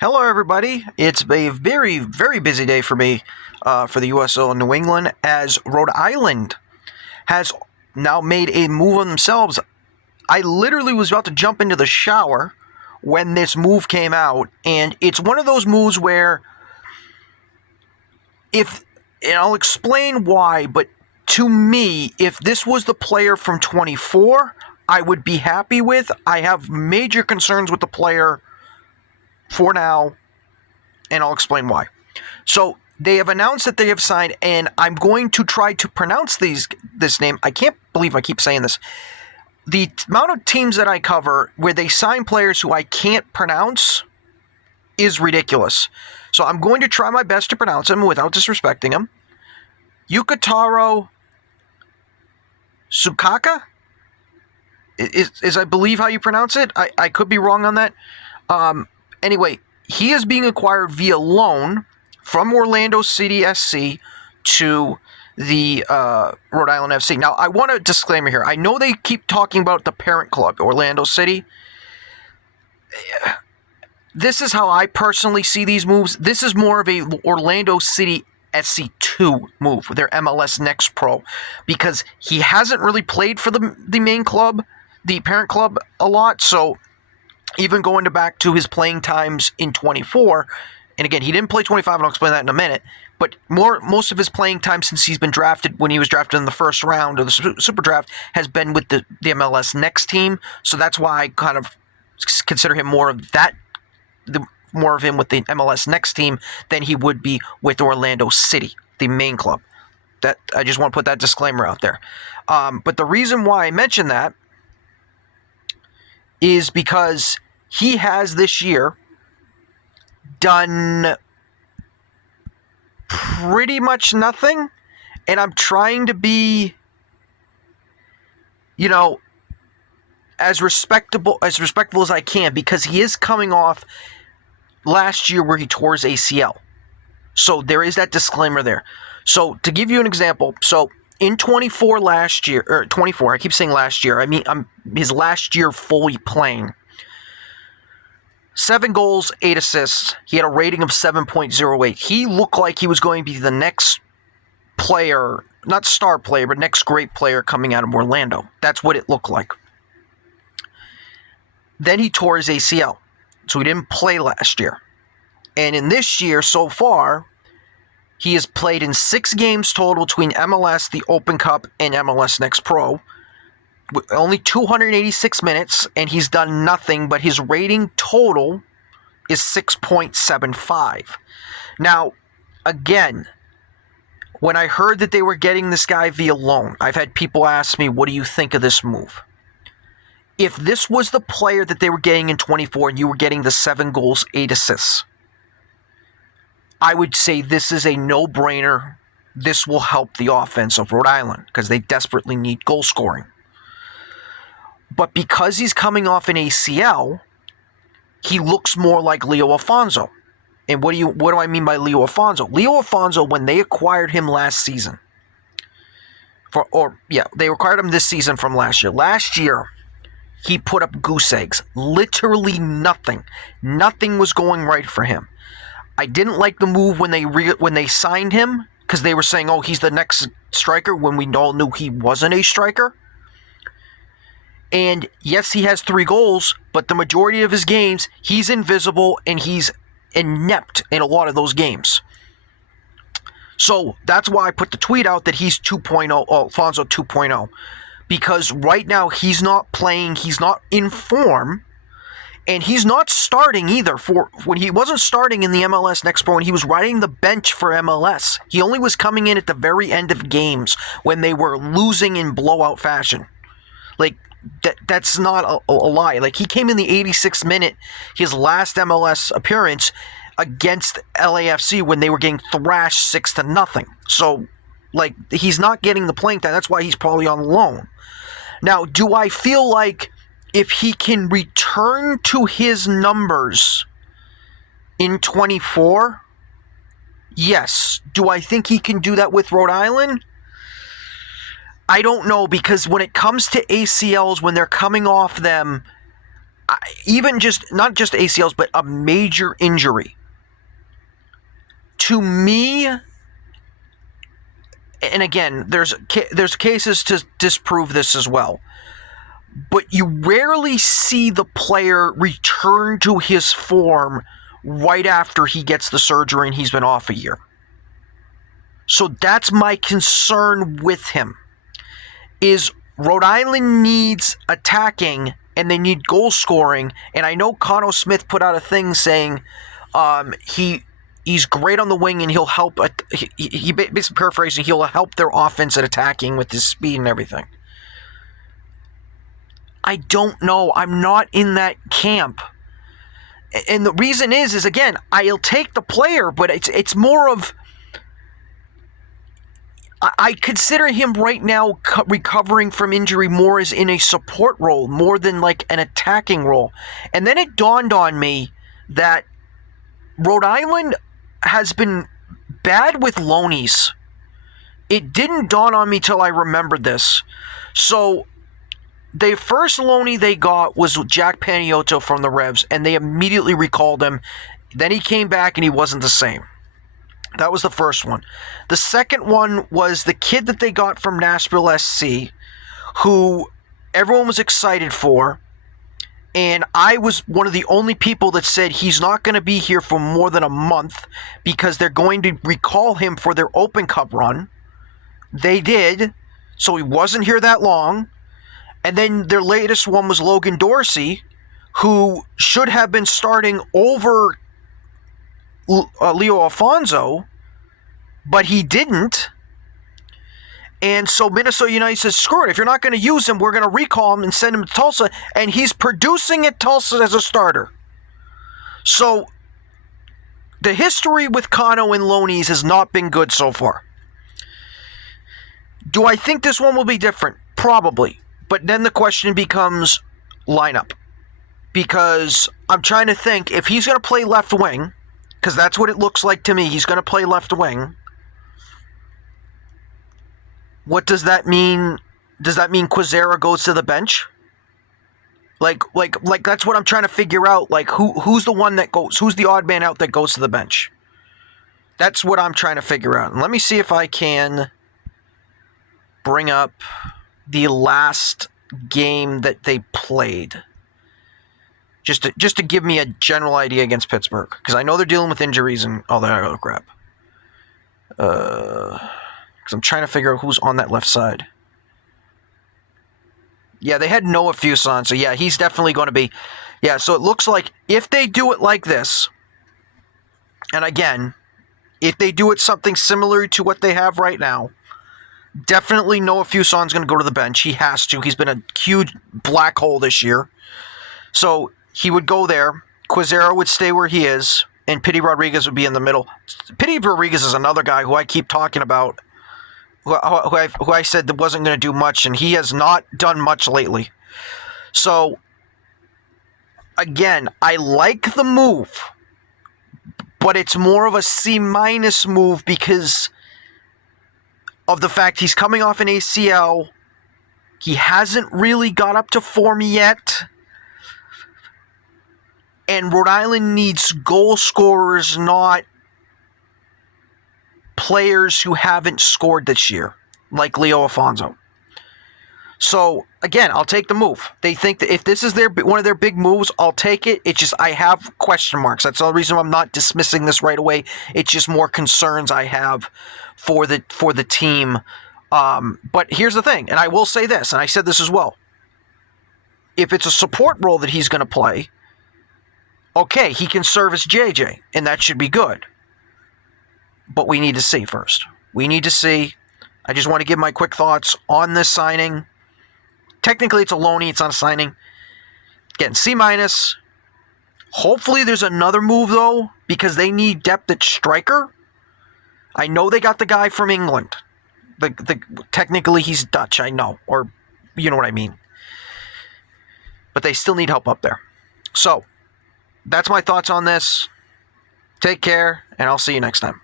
Hello, everybody. It's a very, very busy day for me for the USL in New England as Rhode Island has now made a move on themselves. I literally was about to jump into the shower when this move came out, and it's one of those moves where and I'll explain why, but to me, if this was the player from 24, I would be happy with. I have major concerns with the player for now, and I'll explain why. So they have announced that they have signed, and I'm going to try to pronounce this name. I can't believe I keep saying this. The amount of teams that I cover where they sign players who I can't pronounce is ridiculous. So I'm going to try my best to pronounce them without disrespecting them. Yukitaro Sukaka is I believe how you pronounce it. I could be wrong on that. Anyway, he is being acquired via loan from Orlando City SC to the Rhode Island FC. Now, I want a disclaimer here. I know they keep talking about the parent club, Orlando City. This is how I personally see these moves. This is more of a Orlando City SC2 move, their MLS Next Pro, because he hasn't really played for the main club, the parent club, a lot, so even going back to his playing times in 24, and again, he didn't play 25, and I'll explain that in a minute, but most of his playing time since he's been drafted, when he was drafted in the first round of the Super Draft, has been with the MLS Next team, so that's why I kind of consider him more of him with the MLS Next team than he would be with Orlando City, the main club. That I just want to put that disclaimer out there. But the reason why I mention that is because he has this year done pretty much nothing, and I'm trying to be, as respectful as I can, because he is coming off last year where he tore his ACL. So there is that disclaimer there. So to give you an example, in 24 last year, or 24, I keep saying last year, I mean his last year fully playing. 7 goals, 8 assists. He had a rating of 7.08. He looked like he was going to be the next player, not star player, but next great player coming out of Orlando. That's what it looked like. Then he tore his ACL, so he didn't play last year. And in this year so far, he has played in 6 games total between MLS, the Open Cup, and MLS Next Pro. Only 286 minutes, and he's done nothing, but his rating total is 6.75. Now, again, when I heard that they were getting this guy via loan, I've had people ask me, what do you think of this move? If this was the player that they were getting in 24 and you were getting the 7 goals, 8 assists, I would say this is a no-brainer. This will help the offense of Rhode Island because they desperately need goal scoring. But because he's coming off an ACL, he looks more like Leo Afonso. And what do I mean by Leo Afonso? Leo Afonso, when they acquired him last season, they acquired him this season from last year. Last year, he put up goose eggs. Literally nothing. Nothing was going right for him. I didn't like the move when they signed him because they were saying, oh, he's the next striker when we all knew he wasn't a striker. And yes, he has 3 goals, but the majority of his games, he's invisible and he's inept in a lot of those games. So that's why I put the tweet out that he's 2.0, Afonso 2.0. Because right now he's not playing, he's not in form, and he's not starting either. When he wasn't starting in the MLS Next Pro, and he was riding the bench for MLS. He only was coming in at the very end of games when they were losing in blowout fashion. Like, that's not a lie. Like, he came in the 86th minute, his last MLS appearance against LAFC when they were getting thrashed 6-0. So, like, he's not getting the playing time. That's why he's probably on loan. Now, do I feel like if he can return to his numbers in 24? Yes. Do I think he can do that with Rhode Island? I don't know, because when it comes to ACLs, when they're coming off them, even just not just ACLs, but a major injury. To me, and again, there's cases to disprove this as well, but you rarely see the player return to his form right after he gets the surgery and he's been off a year. So that's my concern with him, is Rhode Island needs attacking and they need goal scoring. And I know Connor Smith put out a thing saying he's great on the wing and he'll help. He basically paraphrasing, he'll help their offense at attacking with his speed and everything. I don't know. I'm not in that camp. And the reason is again, I'll take the player, but it's more of, I consider him right now recovering from injury more as in a support role, more than like an attacking role. And then it dawned on me that Rhode Island has been bad with loanies. It didn't dawn on me till I remembered this. So the first loanee they got was Jack Paniotto from the Revs, and they immediately recalled him. Then he came back and he wasn't the same. That was the first one. The second one was the kid that they got from Nashville SC, who everyone was excited for. And I was one of the only people that said he's not going to be here for more than a month because they're going to recall him for their Open Cup run. They did, so he wasn't here that long. And then their latest one was Logan Dorsey, who should have been starting over Leo Alfonso, but he didn't. And so Minnesota United says, screw it, if you're not going to use him, we're going to recall him and send him to Tulsa. And he's producing at Tulsa as a starter. So the history with Kano and loanies has not been good so far. Do I think this one will be different? Probably. But then the question becomes lineup. Because I'm trying to think, if he's going to play left wing, because that's what it looks like to me, he's going to play left wing. What does that mean? Does that mean Quezera goes to the bench? Like that's what I'm trying to figure out. Like who's the one that goes? Who's the odd man out that goes to the bench? That's what I'm trying to figure out. And let me see if I can bring up the last game that they played. Just to give me a general idea against Pittsburgh, because I know they're dealing with injuries and all that other crap. Because I'm trying to figure out who's on that left side. Yeah, they had Noah Fuson, so yeah, he's definitely going to be. Yeah, so it looks like if they do it like this, and again, if they do it something similar to what they have right now, definitely Noah Fuson's going to go to the bench. He has to. He's been a huge black hole this year. So he would go there. Quezera would stay where he is, and Pity Rodriguez would be in the middle. Pity Rodriguez is another guy who I keep talking about, who I said that wasn't going to do much, and he has not done much lately. So, again, I like the move, but it's more of a C- move because of the fact he's coming off an ACL. He hasn't really got up to form yet. And Rhode Island needs goal scorers, not players who haven't scored this year, like Leo Alfonso. So, again, I'll take the move. They think that if this is one of their big moves, I'll take it. It's just I have question marks. That's the only reason I'm not dismissing this right away. It's just more concerns I have for the team. But here's the thing, and I will say this, and I said this as well. If it's a support role that he's going to play, okay, he can serve as JJ, and that should be good. But we need to see first. We need to see. I just want to give my quick thoughts on this signing. Technically, it's a loanee. It's not a signing. Again, C-. Hopefully, there's another move, though, because they need depth at striker. I know they got the guy from England. Technically, he's Dutch, I know. Or, you know what I mean. But they still need help up there. So, that's my thoughts on this. Take care, and I'll see you next time.